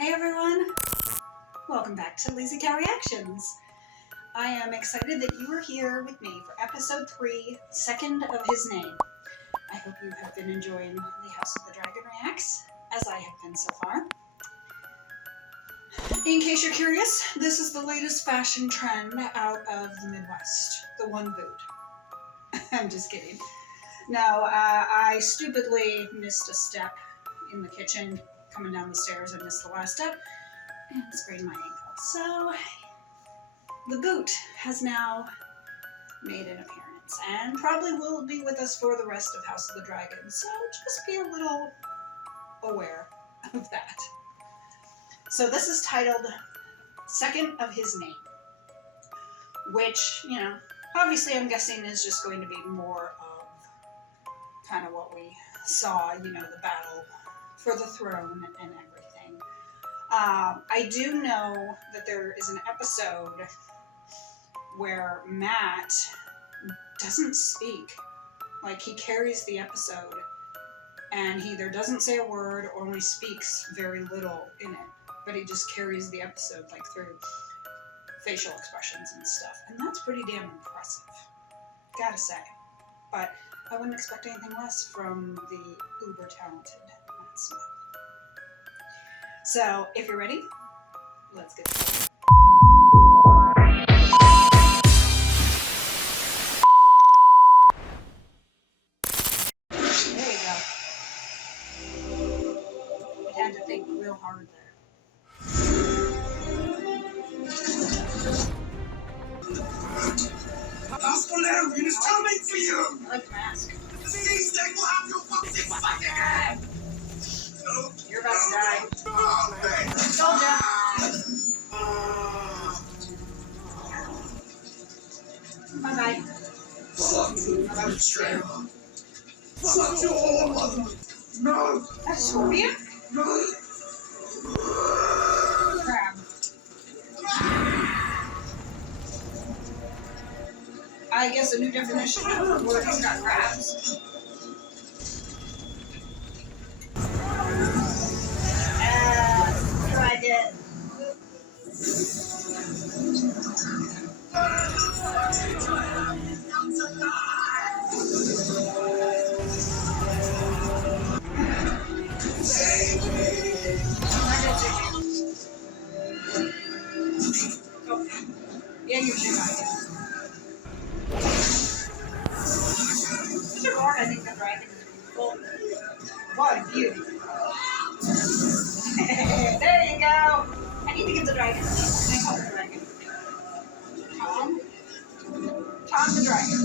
Hey everyone! Welcome back to Lazy Cow Reactions. I am excited that you are here with me for episode 3, Second of His Name. I hope you have been enjoying the House of the Dragon reacts, as I have been so far. In case you're curious, this is the latest fashion trend out of the Midwest, the one boot. I'm just kidding. No, I stupidly missed a step in the kitchen. Coming down the stairs, I missed the last step and sprained my ankle. So the boot has now made an appearance and probably will be with us for the rest of House of the Dragon. So just be a little aware of that. So this is titled Second of His Name, which, obviously I'm guessing is just going to be more of kind of what we saw, the battle for the throne and everything. I do know that there is an episode where Matt doesn't speak. Like, he carries the episode, and he either doesn't say a word or only speaks very little in it, but he just carries the episode, like, through facial expressions and stuff, and that's pretty damn impressive, gotta say. But I wouldn't expect anything less from the uber-talented Matt Smith. So, if you're ready, let's get started. There you go. I had to think real hard there. House Valerian is coming for you! I like the mask. These things will have your fucking fucking head! You're about to die. Told ya! Bye-bye. Fuck you, Betrayal. Fuck your whole mother! No! That's a scorpion? No! Crab. I guess a new definition of where he's got crabs. Dragon. Oh. Yeah, you should not get. Mr. Lord, I think the dragon is beautiful. What a beauty. There you go. I need to get the dragon. I call the dragon. Tom? Tom the dragon.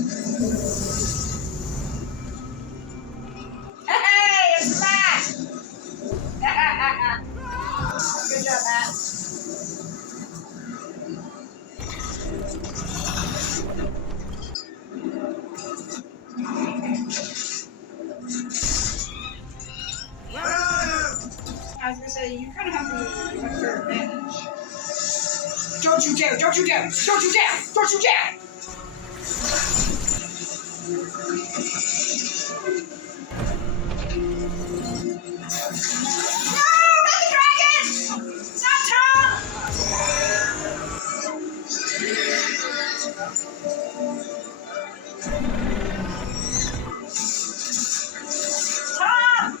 Hey, it's Matt! Good job, Matt. I was gonna say, you kind of have the unfair advantage. Don't you dare! Don't you dare! Don't you dare! Don't you dare! No! Not the dragon! Not Tom! Tom!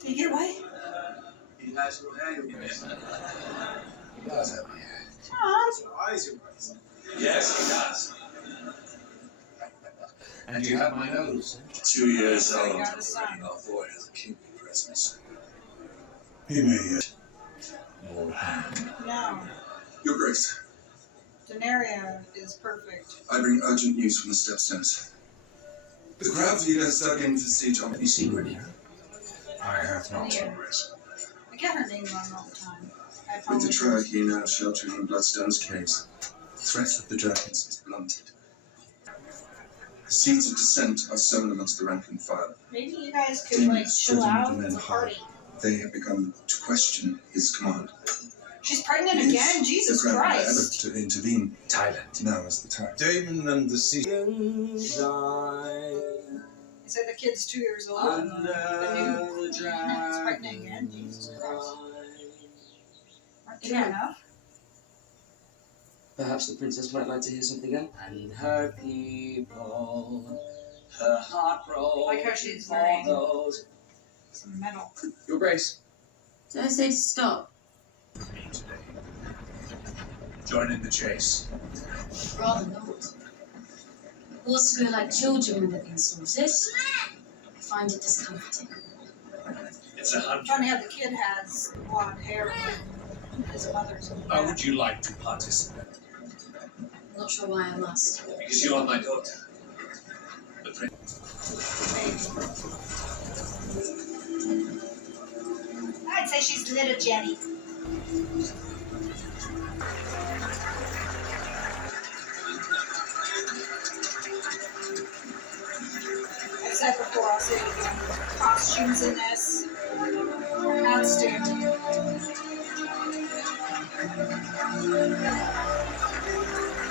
Did he get away? He has your hair, your miss. He does have my hair. Tom! Your eyes, your grace. Yes, he does. And you have my nose. 2 years So you old. got a son. Our boy has a kingly Christmas. He may yet. Lord Hand. No. Your Grace, Daenerys is perfect. I bring urgent news from the Stepstones. The crowd leader has dug in to see John. Have you seen Rhaenyra? I have not. Yeah. Your Grace. I get her name wrong all the time. I With the apologize. Tragedy now sheltering in Bloodstone's caves, the threat of the dragons is blunted. The seeds of dissent are sown amongst the rank and file. Maybe you guys could, Jamie like, is chill spreading out the men and hard. party. They have begun to question his command. She's pregnant again? Jesus the Crown Christ. to intervene. Thailand. Now is the time. Damon and the sea. They say the kid's 2 years old. And the new queen is pregnant again. Jesus Christ. Aren't two enough? Perhaps the princess might like to hear something else. And her people, her heart rolls. Like how she's for wearing those. some metal. Your Grace. Did I say to stop? Me today. Join in the chase. Rather not. Whilst we're like children when they've been sorted, I find it discomforting. It's a hunt. Funny how the kid has blonde hair and his mother's. How would you like to participate? I'm not sure why I must. Because you are my daughter. The prince. I'd say she's little Jenny. I've said before, I'll say it again. Costumes in this, outstanding.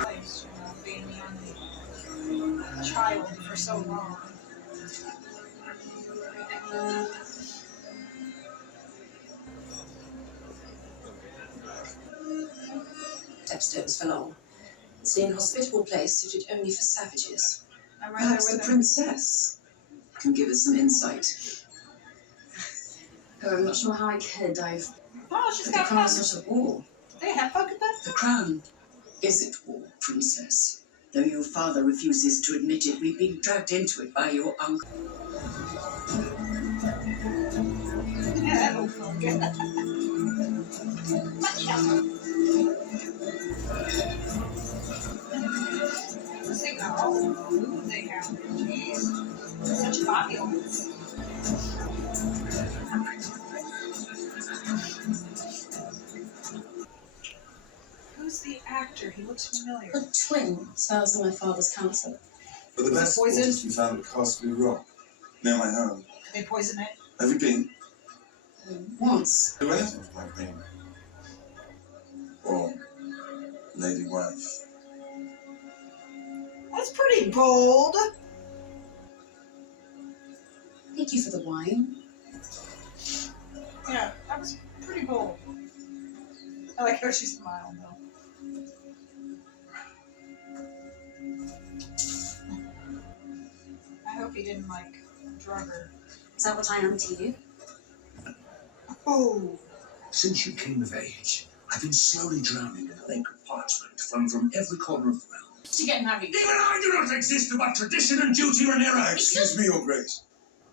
Place, being a child for so long. Stepstones for long. It's an inhospitable place suited only for savages. I'm right there Perhaps the with her. princess can give us some insight. Oh, I'm not sure how I could. I've Oh, she's But the got crown's pugs. not at war. They have pug pugs. The crown is at war, princess. Though your father refuses to admit it, we've been dragged into it by your uncle. Yeah, that don't feel good. Let's think about all the food they have. Jeez. Such opulence. Who's the actor? He looks familiar. A twin serves on my father's council. But the Was it best poisoned? quarters we found at Castle Rock, near my home. Did they poison it? Have you been? Once. Do anything for my queen? Or lady wife? That's pretty bold. Thank you for the wine. Yeah, that was pretty bold. I like how she smiled though. I hope he didn't like drug her. Is that what I am to you? Oh, Since you came of age, I've been slowly drowning in a lake of parchment from every corner of the realm. To get married. Even I do not exist to what tradition and duty, Rhaenyra. Excuse me, Your Grace.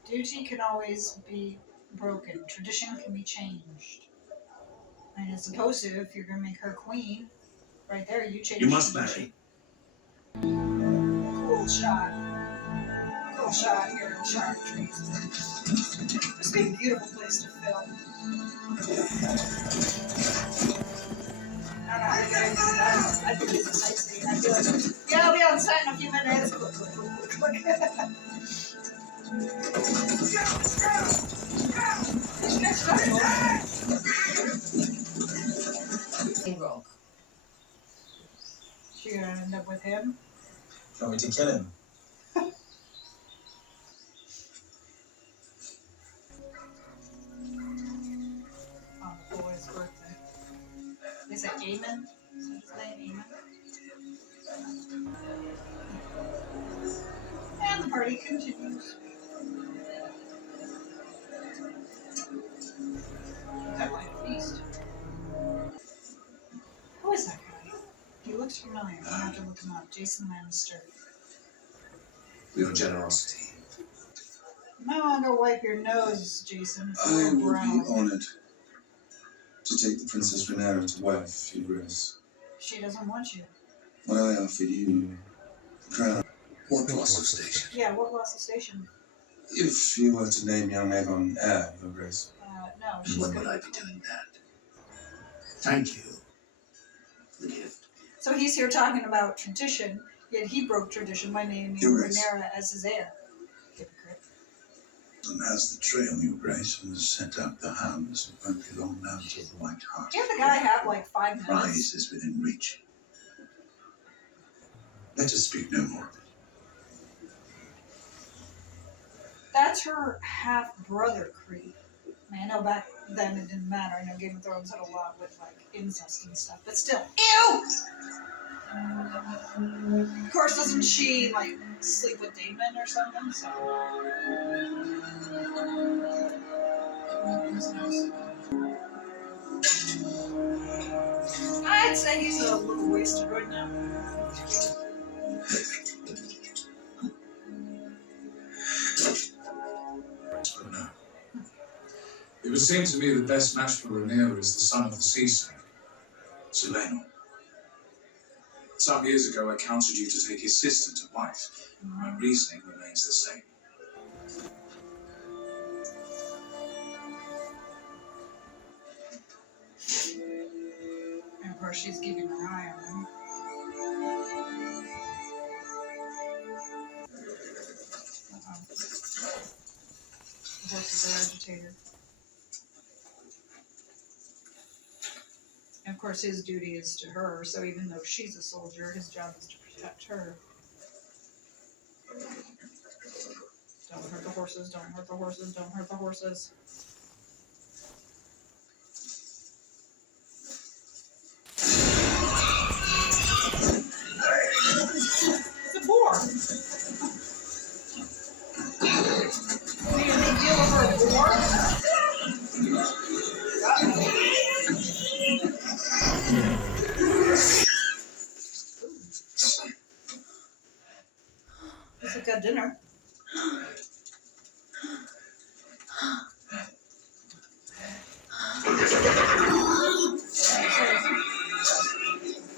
duty can always be broken. Tradition can be changed. And as opposed to if you're gonna make her queen, right there, you change. You must tradition. marry. Cool shot. Cool shot here, sharp trees. This would be a beautiful place to film. I think it's a sightseeing. I feel like, yeah, I'll be on set in a few minutes. Rock. She gonna end up with him? Want me to kill him? On the boy's birthday. Is it Aemon? Is that his name, Aemon? And the party continues. That like a feast. Who is that guy? He looks familiar. I have to look him up. Jason Lannister. Your generosity. No, I'm gonna wipe your nose, Jason. It's a I little would brown. be honoured to take the Princess Rhaenyra to wife, Your Grace. She doesn't want you. What I offer you, the crown. What loss of station? Yeah, what lost the station? If you were to name young Aegon heir, Your Grace. No, she's When gonna. would I be doing that? Thank you for the gift. So he's here talking about tradition, yet he broke tradition by naming Your Grace. Rhaenyra as his heir. Hypocrite. And has the trail, Your Grace, and has sent out the hounds who won't be long now until the White Hart. Can't the guy have like 5 minutes? Prize is within reach. Let us speak no more of it. That's her half brother creep. I mean, I know back then it didn't matter. I know Game of Thrones had a lot with like incest and stuff, but still, ew! Of course, doesn't she like sleep with Damon or something? So. I'd say he's a little wasted right now. For now. It would seem to me the best match for Rhaenyra is the son of the sea snake. Seleno. Some years ago, I counseled you to take his sister to wife. My reasoning remains the same. And of course, she's keeping her eye on him. The horses are agitated. And of course, his duty is to her, so even though she's a soldier, his job is to protect her. Don't hurt the horses, don't hurt the horses, don't hurt the horses. It's a boar! Make a big deal over a boar? Guess we got dinner.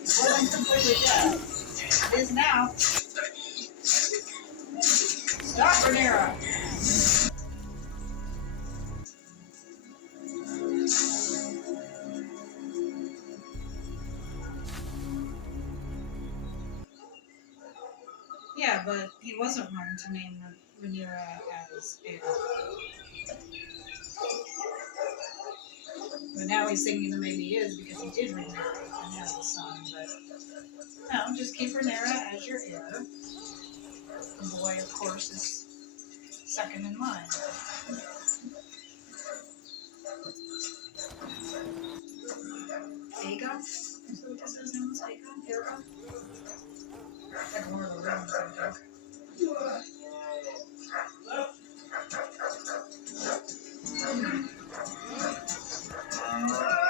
Wasn't completely dead. It is now. Stop, Rhaenyra. Yeah, but he wasn't wrong to name Rhaenyra as heir. But now he's thinking that maybe he is because he did remarry and has a son. But no, just keep Rhaenyra as your heir. The boy, of course, is second in line. Aegon? Is that what this guy's name was? Aegon? Aegon? Like Lord of the Rings, I think. You're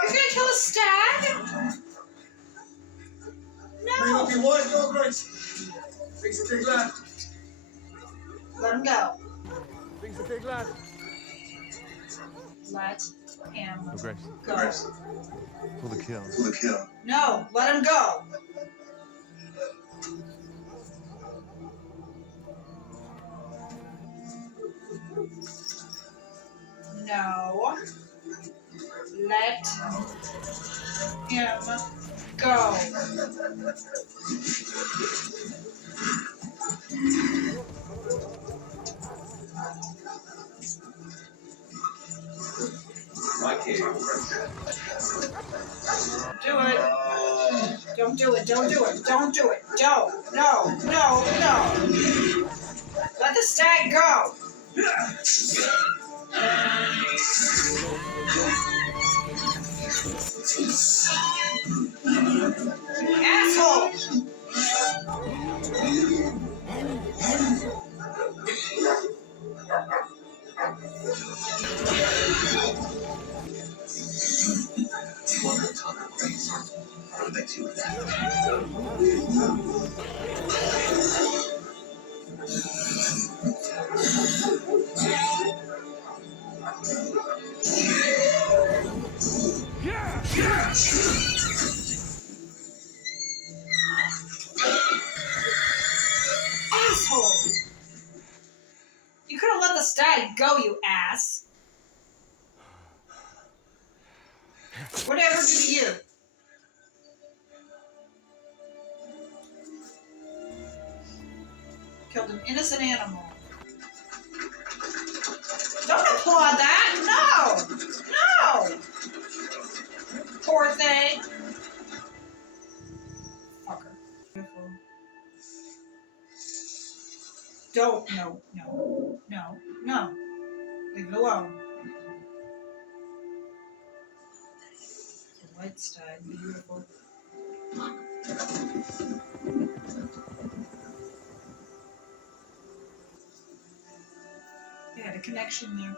gonna kill a stag? No! Be wide, Your Grace. He's a big lad. Let him go. He's a big lad. Let him Your Grace. go. Your Grace. For the kill. For the kill. No, let him go. No. Let him go. Right here. Do it. Don't do it. Don't do it. Don't do it. Don't. No. No. No. Let the stag go. Asshole. One at a time, please. I'll let you Asshole. You could have let the stag go, you ass. Whatever to you. Killed an innocent animal. poor thing. Fucker. Beautiful. Don't. No. No. No. No. Leave it alone. The lights died. Beautiful. They had a connection there.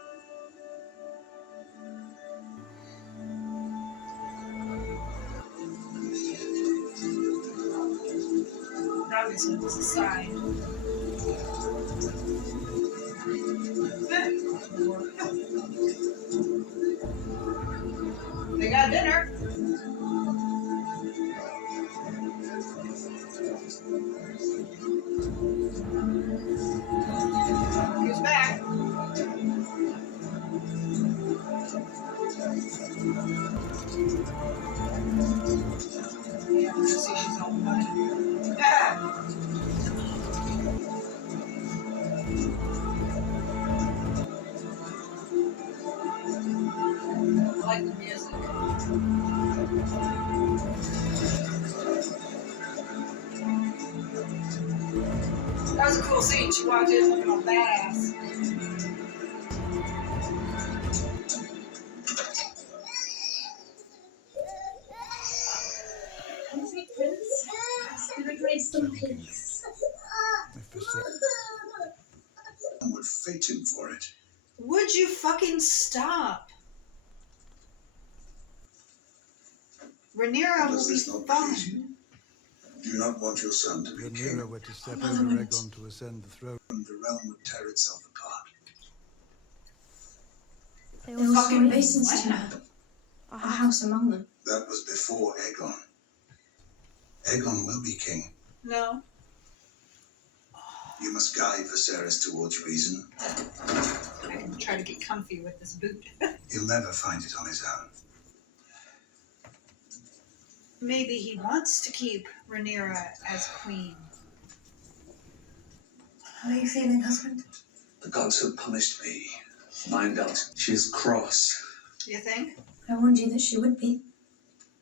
Obviously, it was a sign. They got dinner. He's back. Yeah, see, she's all funny. Ah. I like the music. That was a cool scene. She walked in looking all badass. Sweet prince, gonna grace some peace. And would fate him for it. Would you fucking stop? Rhaenyra will Does be this not fine. please you? Do you not want your son to be Rhaenyra king? were to step Another over minute. Aegon to ascend the throne. And the realm would tear itself apart. They all Fucking saw basins what? to her. A house among them. That was before Aegon. Aegon will be king. No. You must guide Viserys towards reason. I can try to get comfy with this boot. He'll never find it on his own. Maybe he wants to keep Rhaenyra as queen. How are you feeling, husband? The gods have punished me. Find out. She is cross. You think? I warned you that she would be.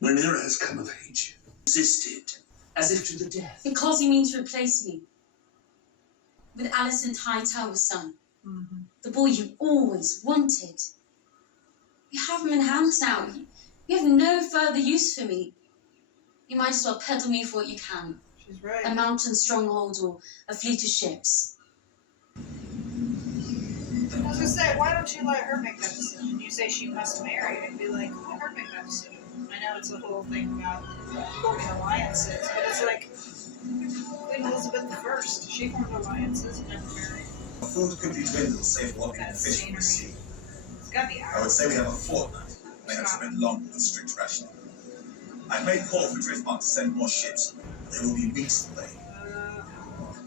Rhaenyra has come of age. Resisted. As if to the death. Because you mean to replace me with Alicent Hightower's son. Mm-hmm. The boy you always wanted. You have him in hand now. You have no further use for me. You might as well peddle me for what you can. She's right. A mountain stronghold or a fleet of ships. I was gonna say, why don't you let her make that decision? You say she must marry, and be like, let her make that decision. I know it's a whole thing about forming alliances, but it's like Queen Elizabeth I. She formed alliances and never married. A 450 twins will save walking That's fish from the scenery. sea. It's gotta be I would ours. say we have a fortnight. They have to been long with strict rationing. I've made call for Driftmark to send more ships. They will be weeks away.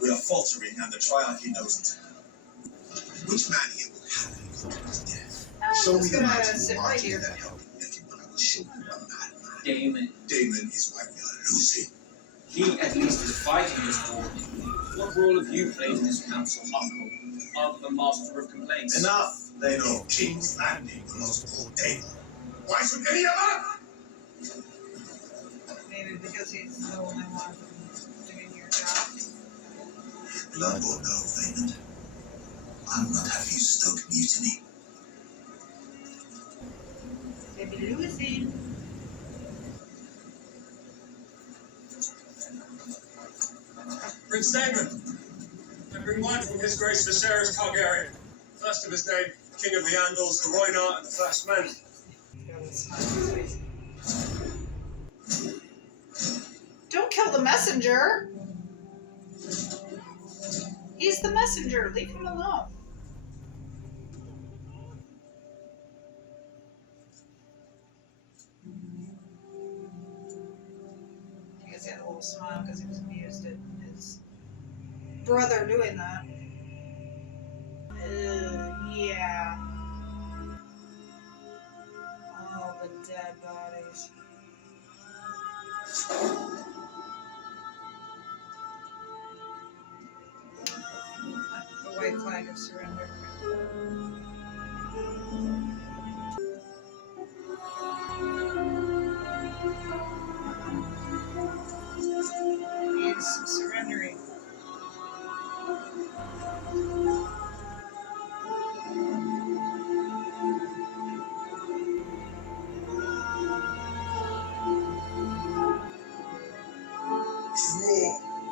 We are faltering, and the Triarchy knows it. Which man here will happily put him to death? Show me the gonna mighty sit who right march in here. that help. Everyone I will show you a madman. Damon. Damon is why we are losing. He at least is fighting this war. What role have you played in this council, Uncle? Other than master of complaints? Enough! They know King's Landing will not support Damon. Why should any of us? Maybe because he's the only one doing your job. Blood or no, Vaymond. I will not have you stoke mutiny. They'd be losing. Prince Damon, I bring wine from His Grace Viserys Targaryen, first of his name, King of the Andals, the Rhoynar, and the First Men. Don't kill the messenger. He's the messenger. Leave him alone. I guess he had a little smile because he was amused at his brother doing that. Yeah. All the dead bodies. The white flag of surrender. He's surrendering.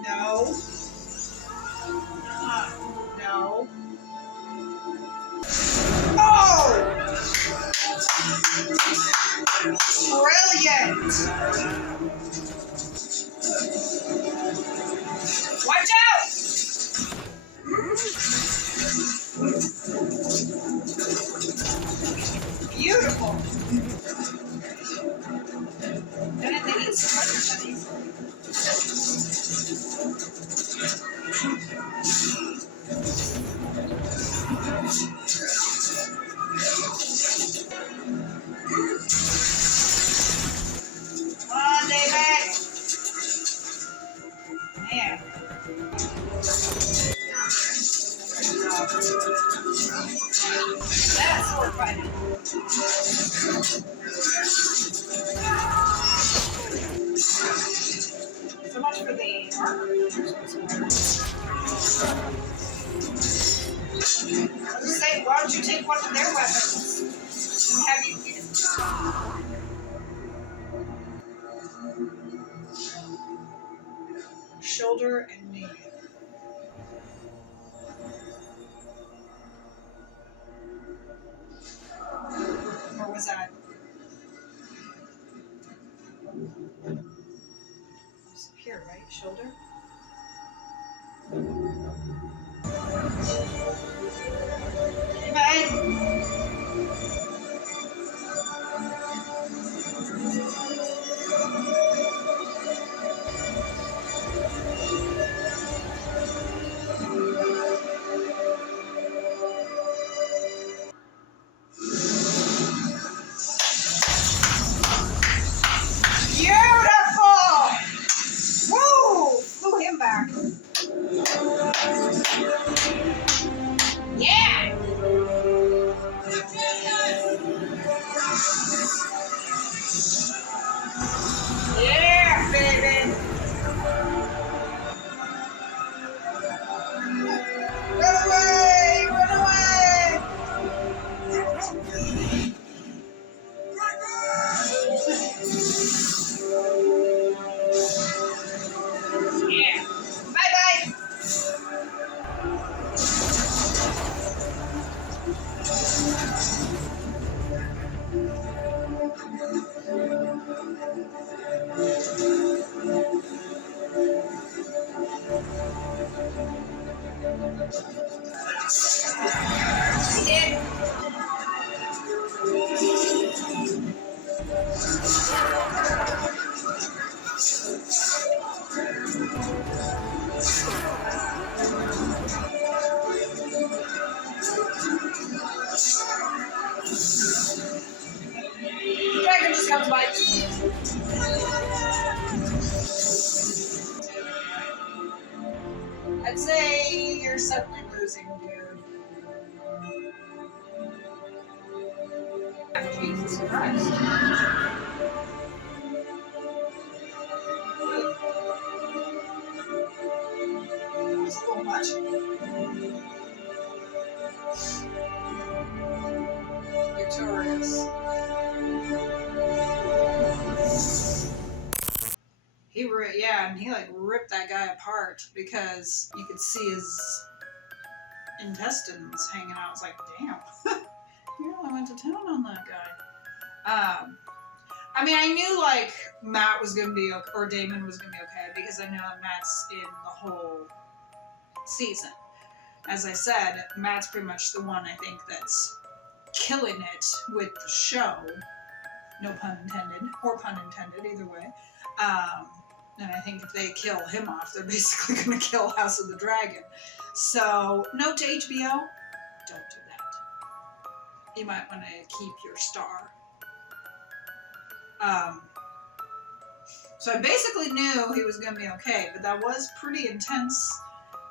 No. No. Oh! Brilliant! Watch out! Beautiful. Didn't they eat so much of these? Come on, David. Man. That's sword fighting. So much for the armor. I was just saying, why don't you take one of their weapons and have you use it? Shoulder and knee. Or was that? It's up here, right? Shoulder? Beautiful! Woo! Flew him back. Yeah! Yeah, baby! Run away! Run away! Yeah. Bye-bye! I did. Dragon just comes by. I'd say you're suddenly losing, dude. Jesus Christ. That's a little much. Victorious. Yeah, and he like ripped that guy apart because you could see his intestines hanging out. It's like, damn, you really went to town on that guy. I mean, I knew like Matt was gonna be okay, or Damon was gonna be okay, because I know that Matt's in the whole season. As I said, Matt's pretty much the one I think that's killing it with the show. No pun intended, or pun intended, either way. And I think if they kill him off, they're basically going to kill House of the Dragon. So, note to HBO, don't do that. You might want to keep your star. So I basically knew he was going to be okay, but that was pretty intense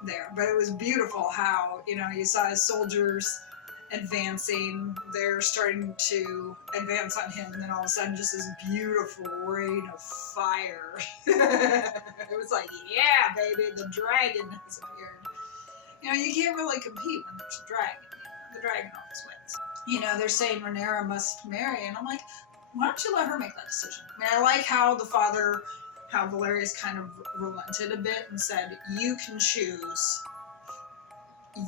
there. But it was beautiful how, you know, you saw his soldiers advancing. They're starting to advance on him, and then all of a sudden, just this beautiful rain of fire. It was like, yeah, baby, the dragon has appeared. You know, you can't really compete when there's a dragon. The dragon always wins. You know, they're saying Rhaenyra must marry, and I'm like, why don't you let her make that decision? I mean, I like how how Valerius kind of relented a bit and said, you can choose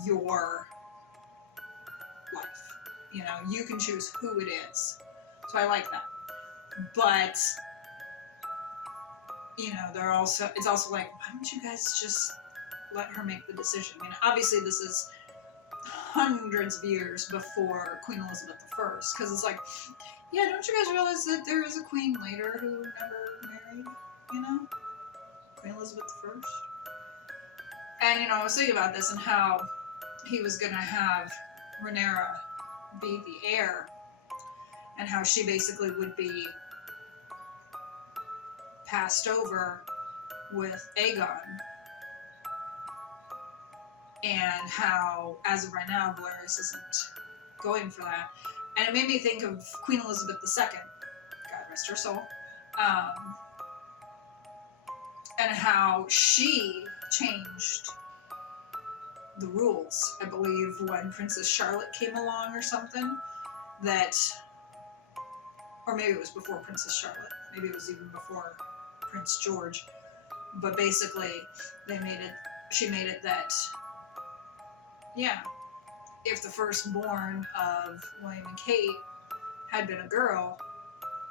your life. You know, you can choose who it is. So I like that. But, you know, it's also like, why don't you guys just let her make the decision? I mean, obviously this is hundreds of years before Queen Elizabeth I, because it's like, yeah, don't you guys realize that there is a queen later who never married, you know? Queen Elizabeth I. And, you know, I was thinking about this and how he was going to have Rhaenyra be the heir, and how she basically would be passed over with Aegon, and how, as of right now, Valerius isn't going for that. And it made me think of Queen Elizabeth II, God rest her soul, and how she changed the rules, I believe, when Princess Charlotte came along or something, or maybe it was before Princess Charlotte, maybe it was even before Prince George, but basically she made it that, yeah, if the firstborn of William and Kate had been a girl,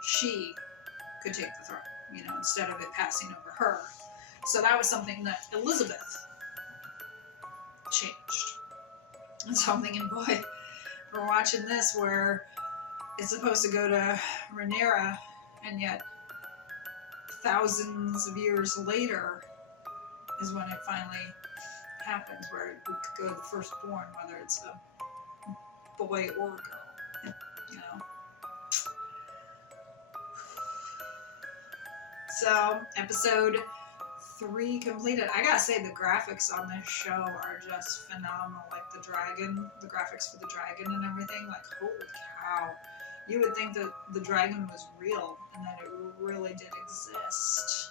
she could take the throne, you know, instead of it passing over her. So that was something that Elizabeth changed. And so I'm thinking, boy, we're watching this where it's supposed to go to Rhaenyra, and yet thousands of years later is when it finally happens, where it could go to the firstborn, whether it's a boy or a girl, you know. So, episode 3 completed. I gotta say, the graphics on this show are just phenomenal. Like the graphics for the dragon and everything, like, holy cow. You would think that the dragon was real and that it really did exist.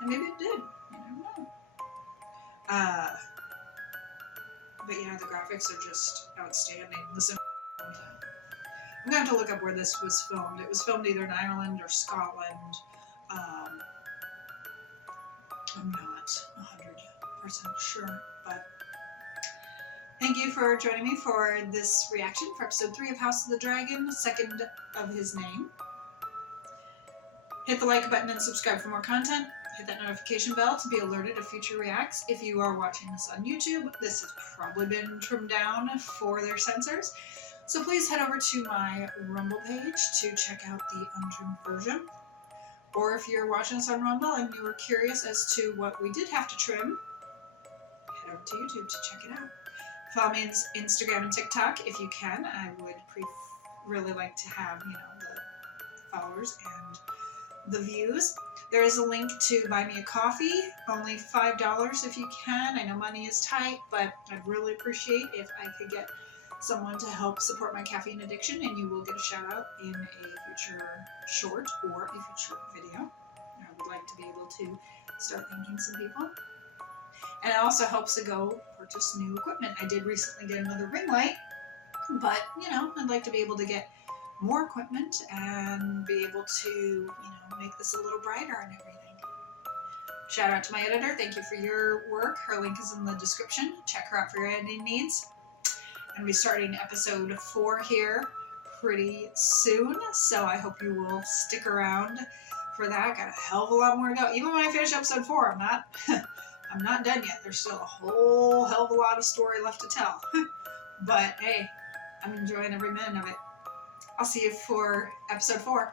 And maybe it did. You never know. But yeah, the graphics are just outstanding. Listen, I'm going to have to look up where this was filmed. It was filmed either in Ireland or Scotland. I'm not 100% sure, but thank you for joining me for this reaction for episode 3 of House of the Dragon, second of his name. Hit the like button and subscribe for more content. Hit that notification bell to be alerted of future reacts. If you are watching this on YouTube, this has probably been trimmed down for their censors. So please head over to my Rumble page to check out the untrimmed version. Or if you're watching us on Rumble and you were curious as to what we did have to trim, head over to YouTube to check it out. Follow me on Instagram and TikTok if you can. I would really like to have, you know, the followers and the views. There is a link to buy me a coffee, only $5 if you can. I know money is tight, but I'd really appreciate if I could get someone to help support my caffeine addiction, and you will get a shout out in a future short or a future video. I would like to be able to start thanking some people. And it also helps to go purchase new equipment. I did recently get another ring light, but, you know, I'd like to be able to get more equipment and be able to, you know, make this a little brighter and everything. Shout out to my editor. Thank you for your work. Her link is in the description. Check her out for your editing needs. I'm going to be starting episode 4 here pretty soon, so I hope you will stick around for that. Got a hell of a lot more to go. Even when I finish episode 4, I'm not done yet. There's still a whole hell of a lot of story left to tell. But hey, I'm enjoying every minute of it. I'll see you for episode 4.